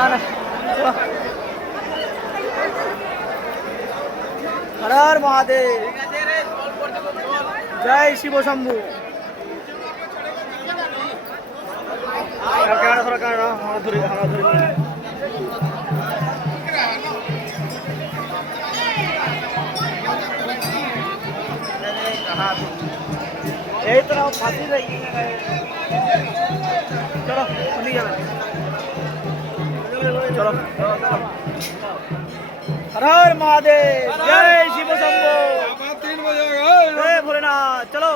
हर हर महादेव, जय शिव शंभू। यही तो फांसी रहेगी। चलो चलो, हर हर महादेव, जय शिव शंभू। 3 बजे जय भोलेनाथ। चलो